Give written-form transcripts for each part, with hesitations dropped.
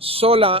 16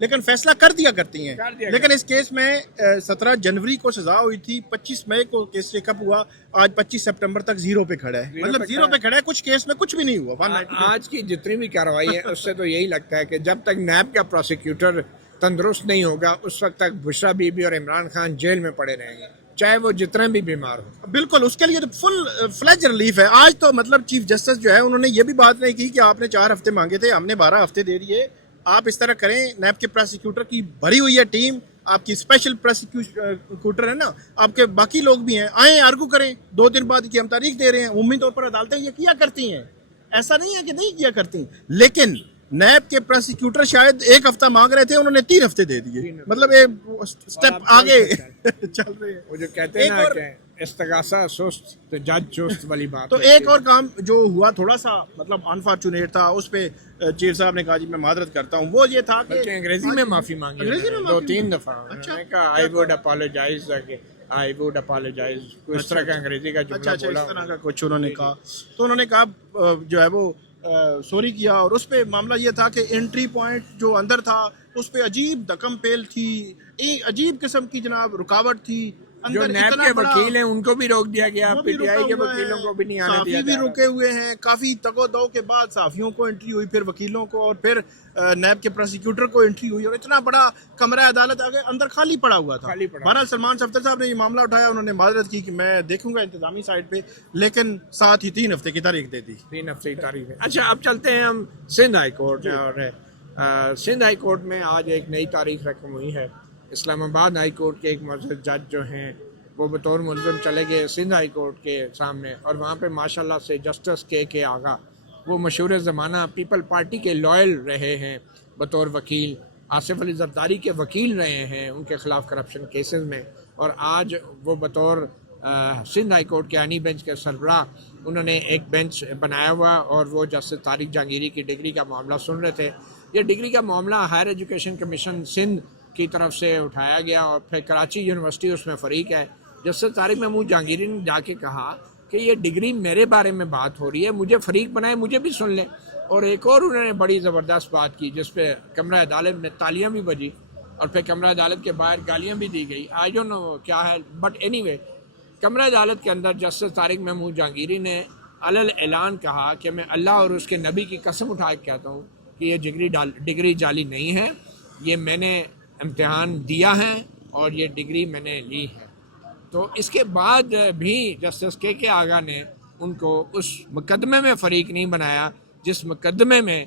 لیکن فیصلہ کر دیا کرتی ہیں. لیکن اس کیس میں 17 جنوری کو سزا ہوئی تھی, 25 مئی کو کیس چیک اپ ہوا, آج 25 سپٹمبر تک زیرو پہ کھڑا ہے, مطلب زیرو پہ کھڑا ہے, کچھ کیس میں کچھ بھی نہیں ہوا. آج کی جتنی بھی کارروائی ہے اس سے تو یہی لگتا ہے کہ جب تک نیب کا پروسیکیوٹر تندرست نہیں ہوگا اس وقت تک بشرا بی بی اور عمران خان جیل میں پڑے رہیں گے, چاہے وہ جتنا بھی بیمار ہو. بالکل, اس کے لیے تو فل فلیج ریلیف ہے. آج تو مطلب چیف جسٹس جو ہے انہوں نے یہ بھی بات نہیں کی کہ آپ نے 4 ہفتے مانگے تھے, ہم نے 12 ہفتے دے دیے, آپ اس طرح کریں. نیب کے پروسیکیوٹر کی بھری ہوئی ہے ٹیم, آپ کی اسپیشل پروسیکیوٹر ہے نا, آپ کے باقی لوگ بھی ہیں, آئیں آرگو کریں. 2 دن بعد کی ہم تاریخ دے رہے ہیں. عمومی طور پر عدالتیں یہ کیا کرتی ہیں, ایسا نہیں ہے کہ نہیں کیا کرتی, لیکن نیب کے پروسیکیوٹر شاید 1 ہفتہ مانگ رہے تھے, انہوں نے 3 ہفتے دے دیے. مطلب اسٹیپ آگے چل رہے ہیں. وہ جو کہتے ہیں نا کہ استغاثہ سست تو جج چست والی بات. تو ایک اور کام جو ہوا تھوڑا سا مطلب انفارچونیٹ تھا, اس پہ چیف صاحب نے کہا جی میں معذرت کرتا ہوں, وہ یہ تھا کہ انگریزی میں معافی مانگی 2-3 دفعہ. I would apologise, I would apologise, اس طرح کا انگریزی کا جملہ بولا, اس طرح کا کچھ انہوں نے کہا. تو انہوں نے کہا جو ہے وہ سوری کیا, اور اس پہ معاملہ یہ تھا کہ انٹری پوائنٹ جو اندر تھا اس پہ عجیب دکم پیل تھی, عجیب قسم کی جناب رکاوٹ تھی. جو نیب کے وکیل ہیں ان کو بھی روک دیا گیا, پی ٹی آئی کے وکیلوں کو بھی نہیں آنے دیا. صحافی بھی رکے ہوئے ہیں, کافی تگ و دو کے بعد صحافیوں کو انٹری ہوئی, پھر وکیلوں کو, اور پھر نیب کے پروسیکیوٹر کو انٹری ہوئی, اور اتنا بڑا کمرہ عدالت آگے اندر خالی پڑا ہوا تھا. بہرحال سلمان صفدر صاحب نے یہ معاملہ اٹھایا, انہوں نے معذرت کی کہ میں دیکھوں گا انتظامی سائڈ پہ, لیکن ساتھ ہی 3 ہفتے کی تاریخ دے دی. 3 ہفتے کی تاریخ ہے. اچھا, اب چلتے ہیں ہم سندھ ہائی کورٹ میں, اور سندھ ہائی کورٹ میں آج ایک نئی تاریخ رقم ہوئی ہے. اسلام آباد ہائی کورٹ کے ایک معزز جج جو ہیں وہ بطور ملزم چلے گئے سندھ ہائی کورٹ کے سامنے, اور وہاں پہ ماشاءاللہ سے جسٹس کے آغا, وہ مشہور زمانہ پیپل پارٹی کے لائل رہے ہیں بطور وکیل, آصف علی زرداری کے وکیل رہے ہیں ان کے خلاف کرپشن کیسز میں, اور آج وہ بطور سندھ ہائی کورٹ کے آئینی بینچ کے سربراہ انہوں نے ایک بینچ بنایا ہوا, اور وہ جسٹس طارق جہانگیری کی ڈگری کا معاملہ سن رہے تھے. یہ ڈگری کا معاملہ ہائر ایجوکیشن کمیشن سندھ کی طرف سے اٹھایا گیا, اور پھر کراچی یونیورسٹی اس میں فریق ہے. جسٹس طارق محمود جہانگیری نے جا کے کہا کہ یہ ڈگری میرے بارے میں بات ہو رہی ہے, مجھے فریق بنائے, مجھے بھی سن لیں. اور ایک اور انہوں نے بڑی زبردست بات کی جس پہ کمرہ عدالت میں تالیاں بھی بجی, اور پھر کمرہ عدالت کے باہر گالیاں بھی دی گئی. آئی ڈونٹ نو کیا ہے, بٹ اینی وے کمرہ عدالت کے اندر جسٹس طارق محمود جہانگیری نے علل اعلان کہا کہ میں اللہ اور اس کے نبی کی قسم اٹھا کے کہتا ہوں کہ یہ ڈگری جعلی نہیں ہے, یہ میں نے امتحان دیا ہے اور یہ ڈگری میں نے لی ہے. تو اس کے بعد بھی جسٹس کے آغا نے ان کو اس مقدمے میں فریق نہیں بنایا جس مقدمے میں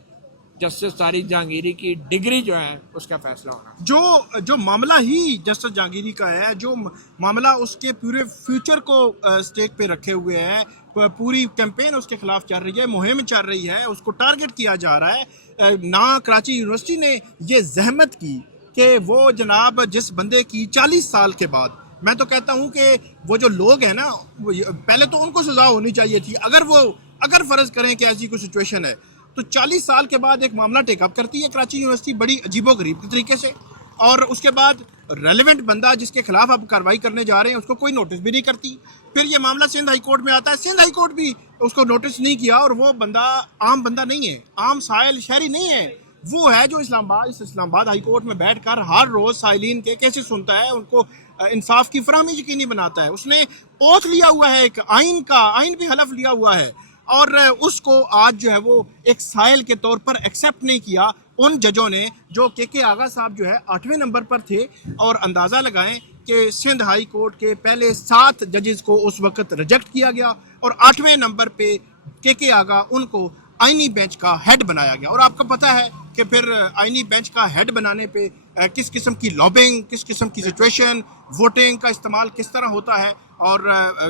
جسٹس طارق جہانگیری کی ڈگری جو ہے اس کا فیصلہ ہونا. جو معاملہ ہی جسٹس جہانگیری کا ہے, جو معاملہ اس کے پورے فیوچر کو سٹیک پہ رکھے ہوئے ہے, پوری کیمپین اس کے خلاف چل رہی ہے, مہم چل رہی ہے, اس کو ٹارگٹ کیا جا رہا ہے. نہ کراچی یونیورسٹی نے یہ زحمت کی کہ وہ جناب جس بندے کی 40 سال کے بعد, میں تو کہتا ہوں کہ وہ جو لوگ ہیں نا, پہلے تو ان کو سزا ہونی چاہیے تھی. اگر فرض کریں کہ ایسی کوئی سچویشن ہے تو 40 سال کے بعد ایک معاملہ ٹیک اپ کرتی ہے کراچی یونیورسٹی بڑی عجیب و غریب طریقے سے, اور اس کے بعد ریلیونٹ بندہ جس کے خلاف آپ کارروائی کرنے جا رہے ہیں اس کو کوئی نوٹس بھی نہیں کرتی. پھر یہ معاملہ سندھ ہائی کورٹ میں آتا ہے, سندھ ہائی کورٹ بھی اس کو نوٹس نہیں کیا, اور وہ بندہ عام بندہ نہیں ہے, عام سائل شہری نہیں ہے, وہ ہے جو اسلام آباد ہائی کورٹ میں بیٹھ کر ہر روز سائلین کے کیسے سنتا ہے, ان کو انصاف کی فراہمی یقینی بناتا ہے. اس نے اوتھ لیا ہوا ہے, ایک آئین بھی حلف لیا ہوا ہے, اور اس کو آج جو ہے وہ ایک سائل کے طور پر ایکسیپٹ نہیں کیا ان ججوں نے جو کے آغا صاحب جو ہے 8ویں نمبر پر تھے. اور اندازہ لگائیں کہ سندھ ہائی کورٹ کے پہلے 7 ججز کو اس وقت ریجیکٹ کیا گیا, اور 8ویں نمبر پہ کے آغا ان کو آئینی بینچ کا ہیڈ بنایا گیا. اور آپ کو پتہ ہے کہ پھر آئینی بینچ کا ہیڈ بنانے پہ کس قسم کی لابنگ, کس قسم کی سچویشن, ووٹنگ کا استعمال کس طرح ہوتا ہے. اور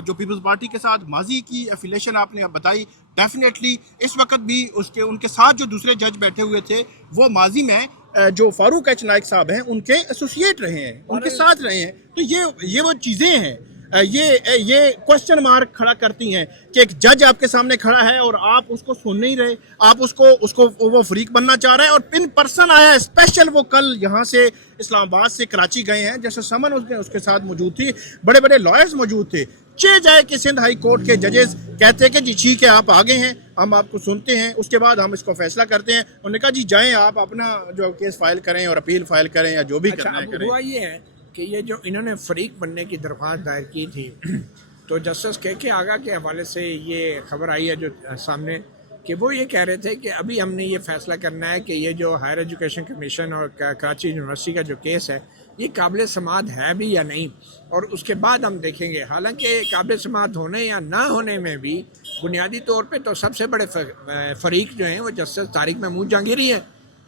جو پیپلز پارٹی کے ساتھ ماضی کی ایفیلیشن آپ نے بتائی, ڈیفینیٹلی اس وقت بھی ان کے ساتھ جو دوسرے جج بیٹھے ہوئے تھے وہ ماضی میں جو فاروق ایچ نائک صاحب ہیں ان کے ایسوسیٹ رہے ہیں, ان کے ساتھ رہے ہیں. تو یہ وہ چیزیں ہیں, یہ کوشچن مارک کھڑا کرتی ہیں کہ ایک جج آپ کے سامنے کھڑا ہے اور آپ اس کو سن نہیں رہے, آپ اس کو وہ فریق بننا چاہ رہے ہیں. اور ان پرسن آیا اسپیشل, وہ کل یہاں سے اسلام آباد سے کراچی گئے ہیں, جیسے سمن اس کے ساتھ موجود تھی, بڑے بڑے لائرز موجود تھے. چہ جائے کہ سندھ ہائی کورٹ کے ججز کہتے ہیں کہ جی ٹھیک ہے آپ آگے ہیں, ہم آپ کو سنتے ہیں, اس کے بعد ہم اس کو فیصلہ کرتے ہیں. انہوں نے کہا جی جائیں آپ اپنا جو کیس فائل کریں اور اپیل فائل کریں یا جو بھی کرنا ہے کریں. ہوا یہ ہے کہ یہ جو انہوں نے فریق بننے کی درخواست دائر کی تھی تو جسٹس کے آغا کے حوالے سے یہ خبر آئی ہے جو سامنے کہ وہ یہ کہہ رہے تھے کہ ابھی ہم نے یہ فیصلہ کرنا ہے کہ یہ جو ہائر ایجوکیشن کمیشن اور کراچی یونیورسٹی کا جو کیس ہے یہ قابل سماعت ہے بھی یا نہیں, اور اس کے بعد ہم دیکھیں گے. حالانکہ قابل سماعت ہونے یا نہ ہونے میں بھی بنیادی طور پہ تو سب سے بڑے فریق جو ہیں وہ جسٹس طارق محمود جہانگیری ہیں,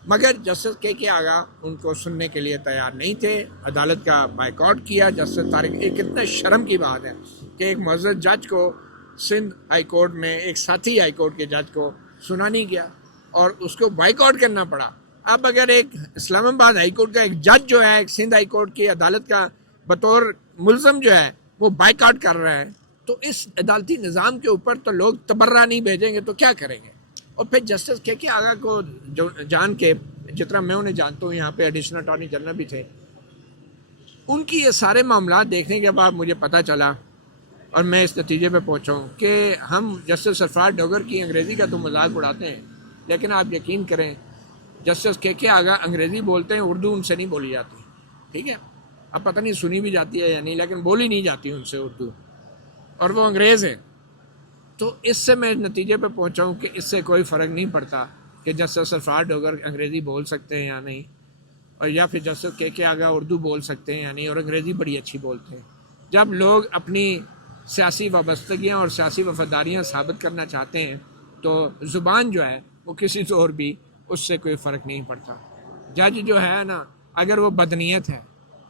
مگر جسٹس کے آغا ان کو سننے کے لیے تیار نہیں تھے, عدالت کا بائیکاٹ کیا. جسٹس طارق, ایک کتنے شرم کی بات ہے کہ ایک معزز جج کو سندھ ہائی کورٹ میں ایک ساتھی ہائی کورٹ کے جج کو سنا نہیں گیا اور اس کو بائیکاٹ کرنا پڑا. اب اگر ایک اسلام آباد ہائی کورٹ کا ایک جج جو ہے ایک سندھ ہائی کورٹ کی عدالت کا بطور ملزم جو ہے وہ بائیکاٹ کر رہا ہے تو اس عدالتی نظام کے اوپر تو لوگ تبرہ نہیں بھیجیں گے تو کیا کریں گے. اور پھر جسٹس کے آغا کو جو جان کے, جتنا میں انہیں جانتا ہوں, یہاں پہ ایڈیشنل اٹارنی جنرل بھی تھے, ان کی یہ سارے معاملات دیکھنے کے بعد مجھے پتہ چلا اور میں اس نتیجے پہ پہنچا ہوں کہ ہم جسٹس سرفراز ڈوگر کی انگریزی کا تو مذاق اڑاتے ہیں, لیکن آپ یقین کریں جسٹس کے آغا انگریزی بولتے ہیں, اردو ان سے نہیں بولی جاتی. ٹھیک ہے, اب پتہ نہیں سنی بھی جاتی ہے یا نہیں, لیکن بولی نہیں جاتی ان سے اردو, اور وہ انگریز ہیں. تو اس سے میں نتیجے پہ پہنچا ہوں کہ اس سے کوئی فرق نہیں پڑتا کہ جسٹس سرفراز ڈوگر انگریزی بول سکتے ہیں یا نہیں, اور یا پھر جسٹس کے آغا اردو بول سکتے ہیں یا نہیں, اور انگریزی بڑی اچھی بولتے ہیں. جب لوگ اپنی سیاسی وابستگیاں اور سیاسی وفاداریاں ثابت کرنا چاہتے ہیں تو زبان جو ہے وہ کسی طور بھی اس سے کوئی فرق نہیں پڑتا. جج جو ہے نا, اگر وہ بدنیت ہے,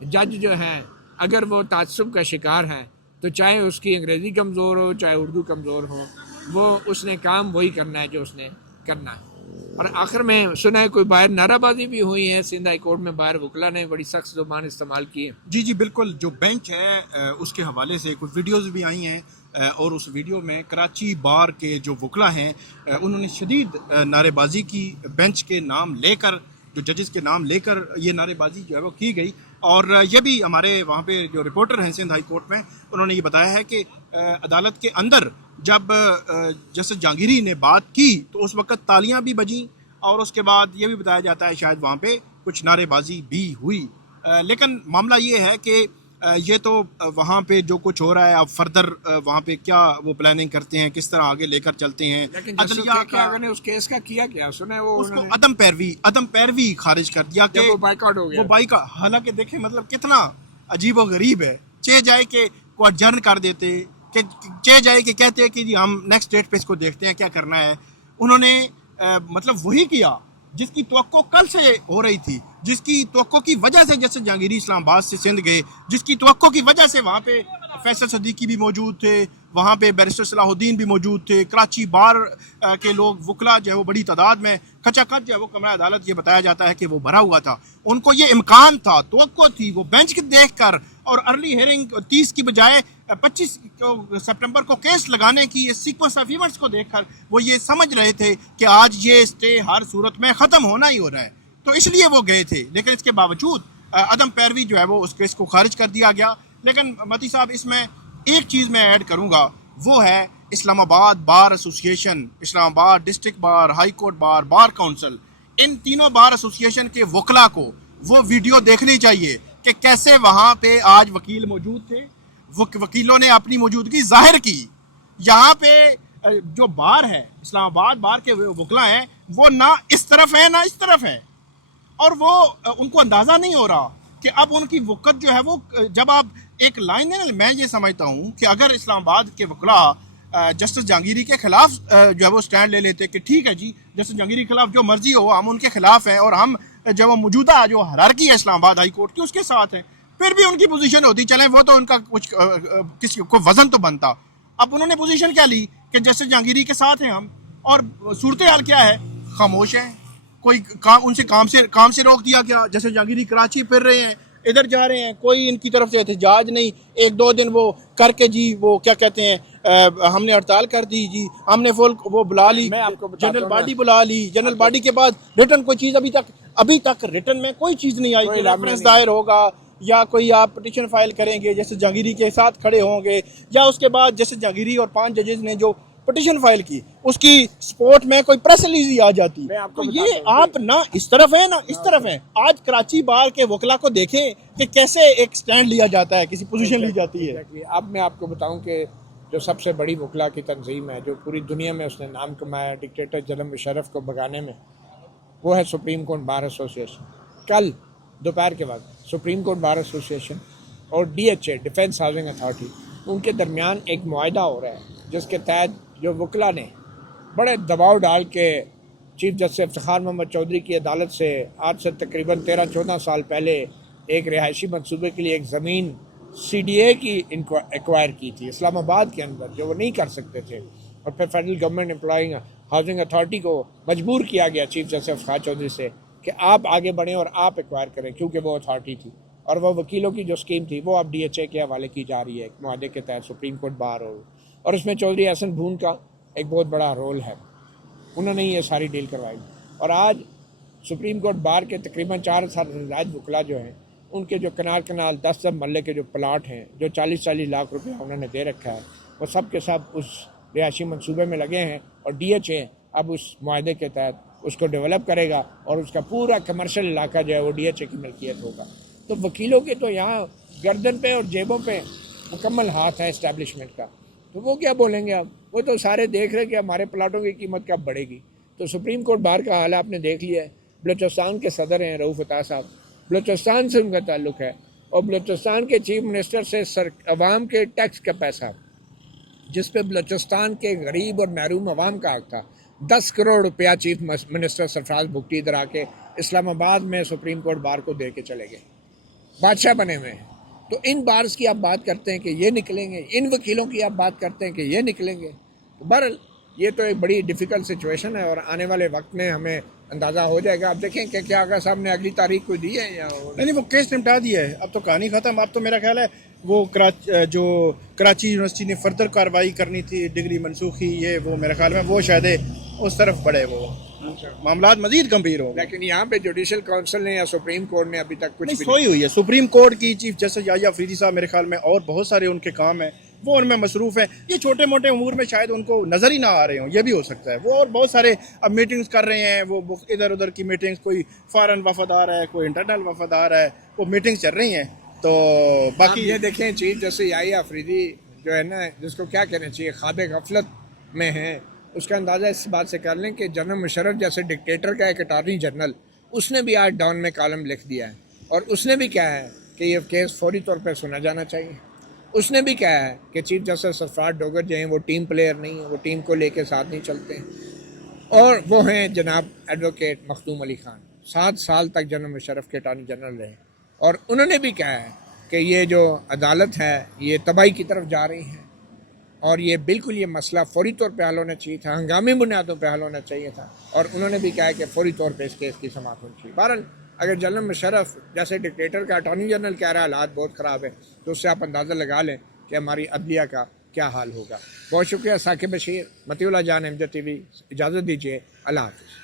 جج جو ہے اگر وہ تعصب کا شکار ہے, تو چاہے اس کی انگریزی کمزور ہو چاہے اردو کمزور ہو, وہ اس نے کام وہی کرنا ہے جو اس نے کرنا ہے. اور آخر میں سنا ہے کوئی باہر نعرہ بازی بھی ہوئی ہے سندھ ہائی کورٹ میں, باہر وکلا نے بڑی سخت زبان استعمال کی ہے. جی بالکل, جو بینچ ہے اس کے حوالے سے کچھ ویڈیوز بھی آئی ہیں, اور اس ویڈیو میں کراچی بار کے جو وکلا ہیں انہوں نے شدید نعرے بازی کی. بینچ کے نام لے کر, جو ججز کے نام لے کر یہ نعرے بازی جو ہے وہ کی گئی. اور یہ بھی ہمارے وہاں پہ جو رپورٹر ہیں سندھ ہائی کورٹ میں, انہوں نے یہ بتایا ہے کہ عدالت کے اندر جب جسٹس جہانگیری نے بات کی تو اس وقت تالیاں بھی بجیں, اور اس کے بعد یہ بھی بتایا جاتا ہے شاید وہاں پہ کچھ نعرے بازی بھی ہوئی. لیکن معاملہ یہ ہے کہ یہ تو وہاں پہ جو کچھ ہو رہا ہے, اب فردر وہاں پہ کیا وہ پلاننگ کرتے ہیں, کس طرح آگے لے کر چلتے ہیں. لیکن عدلیہ نے اس کیس کا کیا سنا ہے وہ اس کو عدم پیروی خارج کر دیا کہ وہ بائیکاٹ ہو گیا. حالانکہ دیکھیں مطلب کتنا عجیب و غریب ہے. چہ جائے کہ کو adjourn کر دیتے, کہ چہ جائے کہ کہتے کہ جی ہم نیکسٹ ڈیٹ پہ اس کو دیکھتے ہیں کیا کرنا ہے. انہوں نے مطلب وہی کیا جس کی توقع کل سے ہو رہی تھی, جس کی توقع کی وجہ سے جسٹس جہانگیری اسلام آباد سے سندھ گئے, جس کی توقع کی وجہ سے وہاں پہ فیصل صدیقی بھی موجود تھے, وہاں پہ بیرسٹر صلاح الدین بھی موجود تھے, کراچی بار کے لوگ وکلا جو ہے وہ بڑی تعداد میں کھچا کھچ جو ہے وہ کمرہ عدالت یہ بتایا جاتا ہے کہ وہ بھرا ہوا تھا. ان کو یہ امکان تھا, توقع تھی, وہ بینچ دیکھ کر اور ارلی ہیئرنگ 30 کی بجائے 25 سپٹمبر کو کیس لگانے کی اس سیکوینس آف ایونٹس کو دیکھ کر وہ یہ سمجھ رہے تھے کہ آج یہ اسٹے ہر صورت میں ختم ہونا ہی ہو رہا ہے, تو اس لیے وہ گئے تھے. لیکن اس کے باوجود عدم پیروی جو ہے وہ اس کیس کو خارج کر دیا گیا. لیکن متی صاحب اس میں ایک چیز میں ایڈ کروں گا, وہ ہے اسلام آباد بار association, Islamabad district bar, high court bar, bar council, ان تینوں بار ایسوسیشن کے وکلا کو وہ ویڈیو دیکھنی چاہیے کہ کیسے وہاں پہ آج وکیل موجود تھے, وکیلوں نے اپنی موجودگی ظاہر کی. یہاں پہ جو بار ہے اسلام آباد بار کے وکلا ہیں وہ نہ اس طرف ہیں نہ اس طرف ہیں, اور وہ ان کو اندازہ نہیں ہو رہا کہ اب ان کی وقت جو ہے وہ جب آپ ایک لائن ہے نا, میں یہ سمجھتا ہوں کہ اگر اسلام آباد کے وکلا جسٹس جہانگیری کے خلاف جو ہے وہ سٹینڈ لے لیتے کہ ٹھیک ہے جی جسٹس جہانگیری کے خلاف جو مرضی ہو, ہم ان کے خلاف ہیں اور ہم جو وہ موجودہ جو ہرارکی ہے اسلام آباد ہائی کورٹ کی اس کے ساتھ ہیں, پھر بھی ان کی پوزیشن ہوتی, چلیں وہ تو ان کا کچھ کسی کو وزن تو بنتا. اب انہوں نے پوزیشن کیا لی کہ جسٹس جہانگیری کے ساتھ ہیں ہم, اور صورتحال کیا ہے, خاموش ہیں, کوئی ان سے کام سے روک دیا گیا. جسٹس جہانگیری کراچی پھر رہے ہیں, ادھر جا رہے ہیں, کوئی ان کی طرف سے احتجاج نہیں. ایک دو دن وہ کر کے جی وہ کیا کہتے ہیں ہم نے ہڑتال کر دی جی, ہم نے وہ بلا لی, جنرل باڈی بلا لی, جنرل باڈی کے بعد ریٹن کوئی چیز ابھی تک ریٹن میں کوئی چیز نہیں آئی, ریفرنس دائر ہوگا یا کوئی آپ پٹیشن فائل کریں گے جیسے جہانگیری کے ساتھ کھڑے ہوں گے، یا اس کے بعد جیسے جہانگیری اور 5 ججز نے جو پٹیشن فائل کی اس کی سپورٹ میں کوئی پریس ریلیز ہی آ جاتی، تو یہ آپ نہ اس طرف ہیں نہ اس طرف ہیں۔ آج کراچی بار کے وکلا کو دیکھیں کہ کیسے ایک سٹینڈ لیا جاتا ہے، کسی پوزیشن لی جاتی ہے۔ اب میں آپ کو بتاؤں کہ جو سب سے بڑی وکلا کی تنظیم ہے جو پوری دنیا میں اس نے نام کمایا ڈکٹیٹر جنرل مشرف کو بھگانے میں، وہ ہے سپریم کورٹ بار ایسوسیشن۔ کل دوپہر کے بعد سپریم کورٹ بار ایسوسیشن اور DHA defence housing authority in کے درمیان ایک معاہدہ ہو رہا ہے جس کے تحت جو وکلا نے بڑے دباؤ ڈال کے چیف جسٹس افتخار محمد چودھری کی عدالت سے آج سے تقریباً 13-14 سال پہلے ایک رہائشی منصوبے کے لیے ایک زمین CDA کی ایکوائر کی تھی اسلام آباد کے اندر، جو وہ نہیں کر سکتے تھے، اور پھر federal government employing housing authority کو مجبور کیا گیا چیف جسٹس افتخار چودھری سے کہ آپ آگے بڑھیں اور آپ ایکوائر کریں، کیونکہ وہ اتھارٹی تھی اور وہ وکیلوں کی جو اسکیم تھی وہ اب DHA کے حوالے کی جا رہی ہے ایک معاہدے کے تحت سپریم کورٹ بار اور اس میں چودھری احسن بھون کا ایک بہت بڑا رول ہے، انہوں نے یہ ساری ڈیل کروائی۔ اور آج سپریم کورٹ بار کے تقریباً 4 سال زائد وکلا جو ہیں ان کے جو کنال 10 محلے کے جو پلاٹ ہیں جو 40 لاکھ روپے انہوں نے دے رکھا ہے، وہ سب کے سب اس رہائشی منصوبے میں لگے ہیں، اور DHA اب اس معاہدے کے تحت اس کو ڈیولپ کرے گا اور اس کا پورا کمرشل علاقہ جو ہے وہ DHA کی ملکیت ہوگا۔ تو وکیلوں کے تو یہاں گردن پہ اور جیبوں پہ مکمل ہاتھ ہے اسٹیبلشمنٹ کا، تو وہ کیا بولیں گے اب؟ وہ تو سارے دیکھ رہے کہ ہمارے پلاٹوں کی قیمت کب بڑھے گی۔ تو سپریم کورٹ بار کا حال آپ نے دیکھ لیا ہے، بلوچستان کے صدر ہیں رؤوف عطا صاحب، بلوچستان سے ان کا تعلق ہے، اور بلوچستان کے چیف منسٹر سے عوام کے ٹیکس کا پیسہ جس پہ بلوچستان کے غریب اور محروم عوام کا حق تھا، 10 کروڑ روپیہ چیف منسٹر سرفراز بگٹی ادھر آ کے اسلام آباد میں سپریم کورٹ بار کو دے کے چلے گئے، بادشاہ بنے ہوئے ہیں۔ تو ان بارز کی آپ بات کرتے ہیں کہ یہ نکلیں گے، ان وکیلوں کی آپ بات کرتے ہیں کہ یہ نکلیں گے، تو بہرحال یہ تو ایک بڑی ڈیفیکلٹ سچویشن ہے، اور آنے والے وقت میں ہمیں اندازہ ہو جائے گا۔ آپ دیکھیں کہ کیا آغا صاحب نے اگلی تاریخ کو دی ہے یا نہیں، وہ کیس نمٹا دیا ہے، اب تو کہانی ختم۔ اب تو میرا خیال ہے وہ جو کراچی یونیورسٹی نے فردر کارروائی کرنی تھی، ڈگری منسوخی، یہ وہ میرے خیال میں وہ شاید اس طرف بڑھے، وہ معاملات مزید گمبھیر ہو۔ لیکن یہاں پہ جوڈیشل کونسل نے یا سپریم کورٹ نے ابھی تک کچھ بھی سوئی ہوئی ہے۔ سپریم کورٹ کی چیف جسٹس یحییٰ افریدی صاحب میرے خیال میں اور بہت سارے ان کے کام ہیں، وہ ان میں مصروف ہیں۔ یہ چھوٹے موٹے امور میں شاید ان کو نظر ہی نہ آ رہے ہوں، یہ بھی ہو سکتا ہے۔ وہ اور بہت سارے اب میٹنگز کر رہے ہیں، وہ ادھر ادھر کی میٹنگز، کوئی فارن وفد آ رہا ہے، کوئی انٹرنل وفد آ رہا ہے، وہ میٹنگز چل رہی ہیں۔ تو باقی یہ دیکھیں چیف جسٹس یحییٰ افریدی جو ہے نا، جس کو کیا کہنا چاہیے، خواب غفلت میں ہیں، اس کا اندازہ اس بات سے کر لیں کہ جنرل مشرف جیسے ڈکٹیٹر کا ایک اٹارنی جنرل، اس نے بھی آج ڈاؤن میں کالم لکھ دیا ہے، اور اس نے بھی کہا ہے کہ یہ کیس فوری طور پہ سنا جانا چاہیے۔ اس نے بھی کہا ہے کہ چیف جسٹس سرفراز ڈوگر جو ہیں وہ ٹیم پلیئر نہیں ہیں، وہ ٹیم کو لے کے ساتھ نہیں چلتے ہیں، اور وہ ہیں جناب ایڈوکیٹ مخدوم علی خان، 7 سال تک جنرل مشرف کے اٹارنی جنرل رہے، اور انہوں نے بھی کہا ہے کہ یہ جو عدالت ہے یہ تباہی کی طرف جا رہی ہے، اور یہ بالکل یہ مسئلہ فوری طور پہ حل ہونا چاہیے تھا، ہنگامی بنیادوں پہ حل ہونا چاہیے تھا، اور انہوں نے بھی کہا ہے کہ فوری طور پہ اس کیس کی سماعت ہونی چاہیے۔ بہرحال اگر جنرل مشرف جیسے ڈکٹیٹر کا اٹارنی جنرل کہہ رہا ہے حالات بہت خراب ہے، تو اس سے آپ اندازہ لگا لیں کہ ہماری عدلیہ کا کیا حال ہوگا۔ بہت شکریہ ثاقب بشیر، مطیع اللہ جان، MJ TV، اجازت دیجیے، اللہ حافظ۔